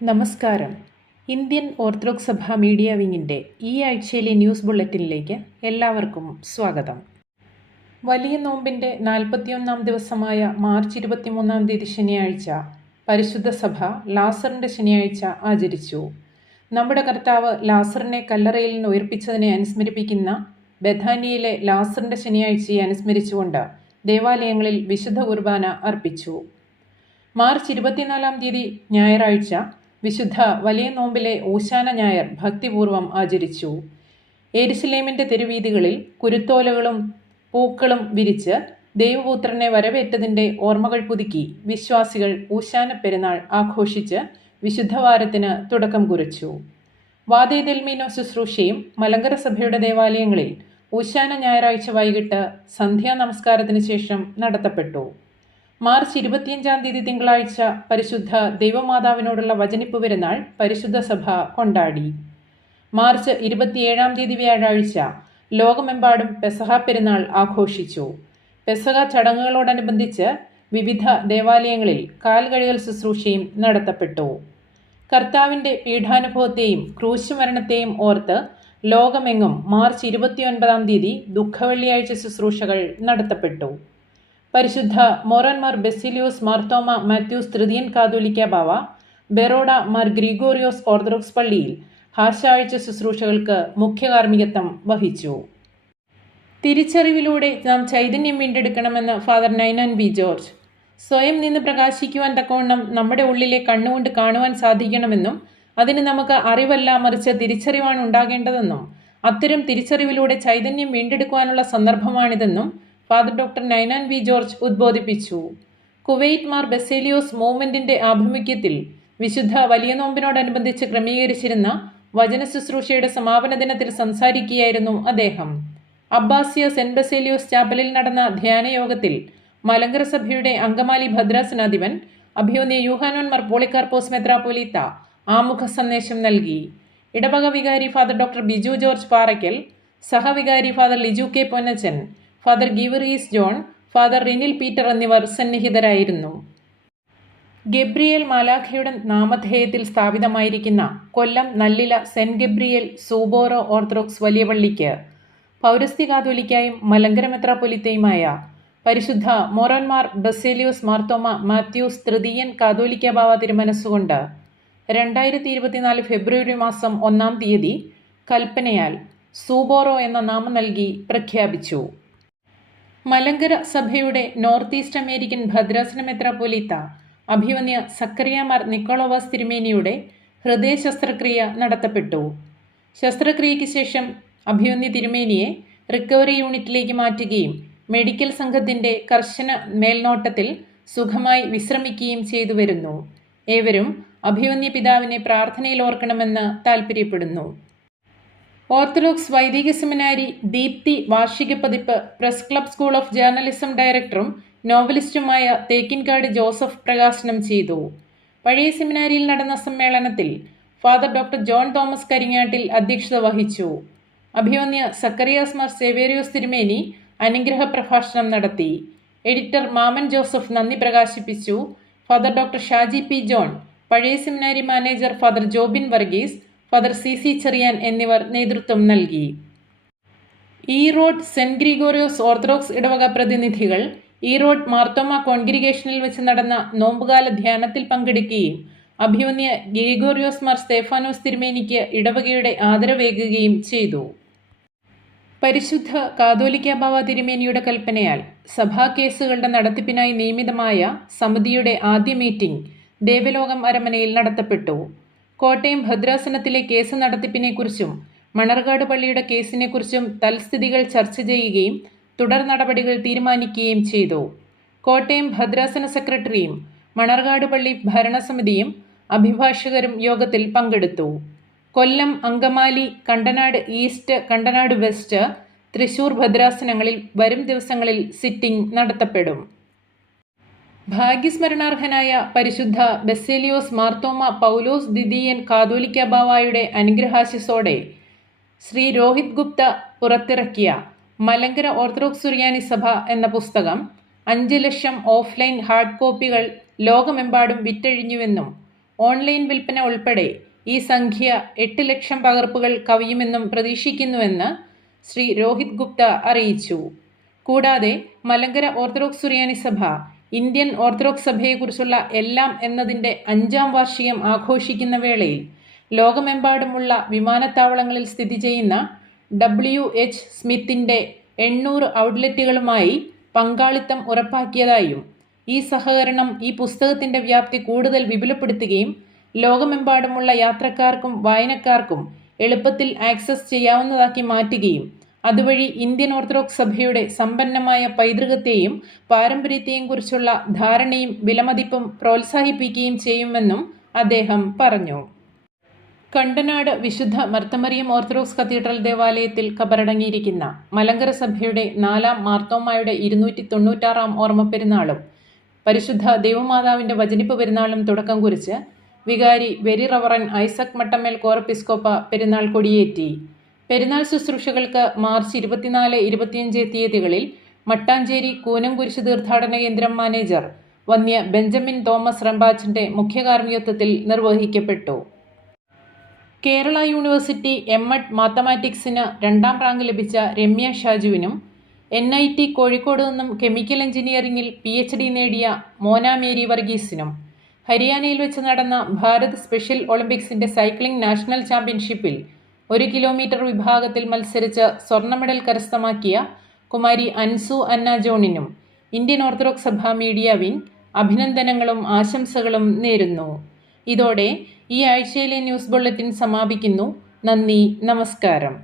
നമസ്കാരം. Indian orthodox സഭ media വിങ്ങിൻ്റെ ഈ ആഴ്ചയിലെ ന്യൂസ് ബുള്ളറ്റിനിലേക്ക് എല്ലാവർക്കും സ്വാഗതം. വലിയ നോമ്പിൻ്റെ 41-ാം ദിവസമായ മാർച്ച് 23-ാം തീയതി ശനിയാഴ്ച പരിശുദ്ധ സഭ ലാസറിൻ്റെ ശനിയാഴ്ച ആചരിച്ചു. നമ്മുടെ കർത്താവ് ലാസറിനെ കല്ലറയിൽ നിന്ന് ഉയർപ്പിച്ചതിനെ അനുസ്മരിപ്പിക്കുന്ന ബഥാനിയയിലെ ലാസറിൻ്റെ ശനിയാഴ്ചയെ അനുസ്മരിച്ചുകൊണ്ട് ദേവാലയങ്ങളിൽ വിശുദ്ധ കുർബാന അർപ്പിച്ചു. മാർച്ച് 24-ാം തീയതി ഞായറാഴ്ച വിശുദ്ധ വലിയ നോമ്പിലെ ഓശാന ഞായർ ഭക്തിപൂർവം ആചരിച്ചു. യെരുശലേമിൻ്റെ തെരുവീഥികളിൽ കുരുത്തോലകളും പൂക്കളും വിരിച്ച് ദൈവപുത്രനെ വരവേറ്റതിൻ്റെ ഓർമ്മകൾ പുതുക്കി വിശ്വാസികൾ ഊശാന പെരുന്നാൾ ആഘോഷിച്ച് വിശുദ്ധവാരത്തിന് തുടക്കം കുറിച്ചു. വാദേ ദെൽ മീനോ ശുശ്രൂഷയും മലങ്കര സഭയുടെ ദേവാലയങ്ങളിൽ ഊശാന ഞായറാഴ്ച വൈകിട്ട് സന്ധ്യാ നമസ്കാരത്തിന് ശേഷം നടത്തപ്പെട്ടു. മാർച്ച് 25-ാം തീയതി തിങ്കളാഴ്ച പരിശുദ്ധ ദൈവമാതാവിനോടുള്ള വചനിപ്പ് പെരുന്നാൾ പരിശുദ്ധ സഭ കൊണ്ടാടി. മാർച്ച് 27-ാം തീയതി വ്യാഴാഴ്ച ലോകമെമ്പാടും പെസഹ പെരുന്നാൾ ആഘോഷിച്ചു. പെസഹ ചടങ്ങുകളോടനുബന്ധിച്ച് വിവിധ ദേവാലയങ്ങളിൽ കാൽകഴുകൽ ശുശ്രൂഷയും നടത്തപ്പെട്ടു. കർത്താവിൻ്റെ പീഠാനുഭവത്തെയും ക്രൂശുമരണത്തെയും ഓർത്ത് ലോകമെങ്ങും മാർച്ച് 29-ാം തീയതി ദുഃഖവെള്ളിയാഴ്ച ശുശ്രൂഷകൾ നടത്തപ്പെട്ടു. പരിശുദ്ധ മോറന്മാർ ബെസിലിയോസ് മാർത്തോമ മാത്യൂസ് തൃതീയൻ കാതോലിക്ക ബാവ ബെറോഡ മാർ ഗ്രിഗോറിയോസ് ഓർത്തഡോക്സ് പള്ളിയിൽ ഹാശാഴ്ച ശുശ്രൂഷകൾക്ക് മുഖ്യ കാർമ്മികത്വം വഹിച്ചു. തിരിച്ചറിവിലൂടെ നാം ചൈതന്യം വീണ്ടെടുക്കണമെന്ന് ഫാദർ നൈനാൻ ബി ജോർജ്. സ്വയം നിന്ന് പ്രകാശിക്കുവാൻ തക്കവണ്ണം നമ്മുടെ ഉള്ളിലെ കണ്ണുകൊണ്ട് കാണുവാൻ സാധിക്കണമെന്നും അതിന് നമുക്ക് അറിവല്ല മറിച്ച് തിരിച്ചറിവാണ് ഉണ്ടാകേണ്ടതെന്നും അത്തരം തിരിച്ചറിവിലൂടെ ചൈതന്യം വീണ്ടെടുക്കുവാനുള്ള സന്ദർഭമാണിതെന്നും father doctor Ninan V George ഉദ്ബോധിപ്പിച്ചു. കുവൈറ്റ് മാർ ബെസേലിയോസ് മൂവ്മെന്റിന്റെ ആഭിമുഖ്യത്തിൽ വിശുദ്ധ വലിയ നോമ്പിനോടനുബന്ധിച്ച് ക്രമീകരിച്ചിരുന്ന വചന ശുശ്രൂഷയുടെ സമാപന ദിനത്തിൽ സംസാരിക്കുകയായിരുന്നു അദ്ദേഹം. അബ്ബാസിയ സെന്റ് ബെസേലിയോസ് ചാപ്പലിൽ നടന്ന ധ്യാനയോഗത്തിൽ മലങ്കര സഭയുടെ അങ്കമാലി ഭദ്രാസനാധിപൻ അഭിവന്യ യൂഹാനോൻ മാർ പോളിക്കാർപ്പോസ് മെത്രാപ്പോലീത്ത ആമുഖ സന്ദേശം നൽകി. ഇടവക വികാരി father doctor Biju George Parakkal, സഹവികാരി father Liju K Ponnachan, father Geevarghese John, father Rinil Peter എന്നിവർ സന്നിഹിതരായിരുന്നു. ഗബ്രിയേൽ മാലാഖയുടെ നാമധേയത്തിൽ സ്ഥാപിതമായിരിക്കുന്ന Kollam Nallila saint Gabriel Suboro Orthodox വലിയ പള്ളിക്ക് പൗരസ്ത്യ കാതോലിക്കായും മലങ്കര മെത്രാപ്പൊലിത്തയുമായ പരിശുദ്ധ മോറന്മാർ ബസേലിയോസ് മാർത്തോമ മാത്യൂസ് തൃതീയൻ കാതോലിക്ക ബാവ തിരുമനസ്സുകൊണ്ട് 2024 ഫെബ്രുവരി മാസം 1-ാം തീയതി കൽപ്പനയാൽ സൂബോറോ എന്ന നാമം നൽകി പ്രഖ്യാപിച്ചു. മലങ്കര സഭയുടെ നോർത്ത് ഈസ്റ്റ് അമേരിക്കൻ ഭദ്രാസന മെത്രാപ്പൊലീത്ത അഭിവന്യ സക്കറിയ മാർ നിക്കോളോവാസ് തിരുമേനിയുടെ ഹൃദയ ശസ്ത്രക്രിയ നടത്തപ്പെട്ടു. ശസ്ത്രക്രിയയ്ക്ക് ശേഷം അഭിവന്യ തിരുമേനിയെ റിക്കവറി യൂണിറ്റിലേക്ക് മാറ്റുകയും മെഡിക്കൽ സംഘത്തിൻ്റെ കർശന മേൽനോട്ടത്തിൽ സുഖമായി വിശ്രമിക്കുകയും ചെയ്തു വരുന്നു. ഏവരും അഭിവന്യ പിതാവിനെ പ്രാർത്ഥനയിൽ ഓർക്കണമെന്ന് താൽപ്പര്യപ്പെടുന്നു. ഓർത്തഡോക്സ് വൈദിക സെമിനാരി ദീപ്തി വാർഷിക പതിപ്പ് press club school of journalism ഡയറക്ടറും നോവലിസ്റ്റുമായ തേക്കിൻകാട് ജോസഫ് പ്രകാശനം ചെയ്തു. പഴയ സെമിനാരിയിൽ നടന്ന സമ്മേളനത്തിൽ ഫാദർ ഡോക്ടർ ജോൺ തോമസ് കരിങ്ങാട്ടിൽ അധ്യക്ഷത വഹിച്ചു. അഭിവന്യ സക്കറിയാസ് മാർ സേവേരിയോസ് തിരുമേനി അനുഗ്രഹ പ്രഭാഷണം നടത്തി. എഡിറ്റർ മാമൻ ജോസഫ് നന്ദി പ്രകാശിപ്പിച്ചു. Father doctor Shaji P John, പഴയ seminary manager father Jobin Varghese, father C Cherian എന്നിവർ നേതൃത്വം നൽകി. ഈറോഡ് സെന്റ് ഗ്രിഗോറിയോസ് ഓർത്തഡോക്സ് ഇടവക പ്രതിനിധികൾ ഈറോഡ് മാർത്തോമ കോൺഗ്രിഗേഷനിൽ വെച്ച് നടന്ന നോമ്പുകാല ധ്യാനത്തിൽ പങ്കെടുക്കുകയും അഭിവന്യ ഗ്രിഗോറിയോസ് മാർ സ്തേഫാനോസ് തിരുമേനിക്ക് ഇടവകയുടെ ആദരവേകുകയും ചെയ്തു. പരിശുദ്ധ കാതോലിക്ക ബാവ തിരുമേനിയുടെ കൽപ്പനയാൽ സഭാ കേസുകളുടെ നടത്തിപ്പിനായി നിയമിതമായ സമിതിയുടെ ആദ്യ മീറ്റിംഗ് ദേവലോകം അരമനയിൽ നടത്തപ്പെട്ടു. കോട്ടയം ഭദ്രാസനത്തിലെ കേസ് നടത്തിപ്പിനെക്കുറിച്ചും മണർകാട് പള്ളിയുടെ കേസിനെക്കുറിച്ചും തൽസ്ഥിതികൾ ചർച്ച ചെയ്യുകയും തുടർ നടപടികൾ തീരുമാനിക്കുകയും ചെയ്തു. കോട്ടയം ഭദ്രാസന സെക്രട്ടറിയും മണർകാട് പള്ളി ഭരണസമിതിയും അഭിഭാഷകരും യോഗത്തിൽ പങ്കെടുത്തു. കൊല്ലം, അങ്കമാലി, കണ്ടനാട് ഈസ്റ്റ്, കണ്ടനാട് വെസ്റ്റ്, തൃശൂർ ഭദ്രാസനങ്ങളിൽ വരും ദിവസങ്ങളിൽ സിറ്റിംഗ് നടത്തപ്പെടും. ഭാഗ്യസ്മരണാർഹനായ പരിശുദ്ധ ബെസേലിയോസ് മാർത്തോമ പൗലോസ് ദ്വിതീയൻ കാതോലിക്ക ബാവായുടെ അനുഗ്രഹാശിസോടെ ശ്രീ രോഹിത് ഗുപ്ത പുറത്തിറക്കിയ മലങ്കര ഓർത്തഡോക്സ് സുറിയാനി സഭ എന്ന പുസ്തകം 5 ലക്ഷം ഓഫ്ലൈൻ ഹാർഡ് കോപ്പികൾ ലോകമെമ്പാടും വിറ്റഴിഞ്ഞുവെന്നും ഓൺലൈൻ വിൽപ്പന ഉൾപ്പെടെ ഈ സംഖ്യ 8 ലക്ഷം പകർപ്പുകൾ കവിയുമെന്നും പ്രതീക്ഷിക്കുന്നുവെന്ന് ശ്രീ രോഹിത് ഗുപ്ത അറിയിച്ചു. കൂടാതെ മലങ്കര ഓർത്തഡോക്സ് സുറിയാനി സഭ ഇന്ത്യൻ ഓർത്തഡോക്സ് സഭയെക്കുറിച്ചുള്ള എല്ലാം എന്നതിൻ്റെ 5ാം വാർഷികം ആഘോഷിക്കുന്ന വേളയിൽ ലോകമെമ്പാടുമുള്ള വിമാനത്താവളങ്ങളിൽ സ്ഥിതി ചെയ്യുന്ന WH സ്മിത്തിൻ്റെ 800 ഔട്ട്ലെറ്റുകളുമായി പങ്കാളിത്തം ഉറപ്പാക്കിയതായും ഈ സഹകരണം ഈ പുസ്തകത്തിൻ്റെ വ്യാപ്തി കൂടുതൽ വിപുലപ്പെടുത്തുകയും ലോകമെമ്പാടുമുള്ള യാത്രക്കാർക്കും വായനക്കാർക്കും എളുപ്പത്തിൽ ആക്സസ് ചെയ്യാവുന്നതാക്കി മാറ്റുകയും അതുവഴി ഇന്ത്യൻ ഓർത്തഡോക്സ് സഭയുടെ സമ്പന്നമായ പൈതൃകത്തെയും പാരമ്പര്യത്തെയും കുറിച്ചുള്ള ധാരണയും വിലമതിപ്പും പ്രോത്സാഹിപ്പിക്കുകയും ചെയ്യുമെന്നും അദ്ദേഹം പറഞ്ഞു. കണ്ടനാട് വിശുദ്ധ മർത്തമറിയം ഓർത്തഡോക്സ് കത്തീഡ്രൽ ദേവാലയത്തിൽ കബറടങ്ങിയിരിക്കുന്ന മലങ്കര സഭയുടെ 4ാം മാർത്തോമായുടെ 296ാം ഓർമ്മ പെരുന്നാളും പരിശുദ്ധ ദൈവമാതാവിൻ്റെ വചനിപ്പ് പെരുന്നാളും തുടക്കം കുറിച്ച് വികാരി വെരി റവറൻ ഐസക് മട്ടമ്മേൽ കോറപ്പിസ്കോപ്പ പെരുന്നാൾ കൊടിയേറ്റി. പെരുന്നാൾ ശുശ്രൂഷകൾക്ക് മാർച്ച് 24-25 തീയതികളിൽ മട്ടാഞ്ചേരി കൂനംകുരിശ് തീർത്ഥാടന കേന്ദ്രം മാനേജർ വന്യ ബെഞ്ചമിൻ തോമസ് റമ്പാച്ചൻ്റെ മുഖ്യ കാർമ്മികത്വത്തിൽ നിർവഹിക്കപ്പെട്ടു. കേരള യൂണിവേഴ്സിറ്റി എം.എഡ് മാത്തമാറ്റിക്സിന് 2ാം റാങ്ക് ലഭിച്ച രമ്യ ഷാജുവിനും NIT കോഴിക്കോട് നിന്നും കെമിക്കൽ എഞ്ചിനീയറിംഗിൽ PhD നേടിയ മോന മേരി വർഗീസിനും ഹരിയാനയിൽ വെച്ച് നടന്ന ഭാരത് സ്പെഷ്യൽ ഒളിമ്പിക്സിൻ്റെ സൈക്ലിംഗ് നാഷണൽ ചാമ്പ്യൻഷിപ്പിൽ 1 കിലോമീറ്റർ വിഭാഗത്തിൽ മത്സരിച്ച് സ്വർണ്ണ മെഡൽ കരസ്ഥമാക്കിയ കുമാരി അൻസു അന്ന ജോണിനും ഇന്ത്യൻ ഓർത്തഡോക്സ് സഭ മീഡിയ വിംഗ് അഭിനന്ദനങ്ങളും ആശംസകളും നേരുന്നു. ഇതോടെ ഈ ആഴ്ചയിലെ ന്യൂസ് ബുള്ളറ്റിൻ സമാപിക്കുന്നു. നന്ദി, നമസ്കാരം.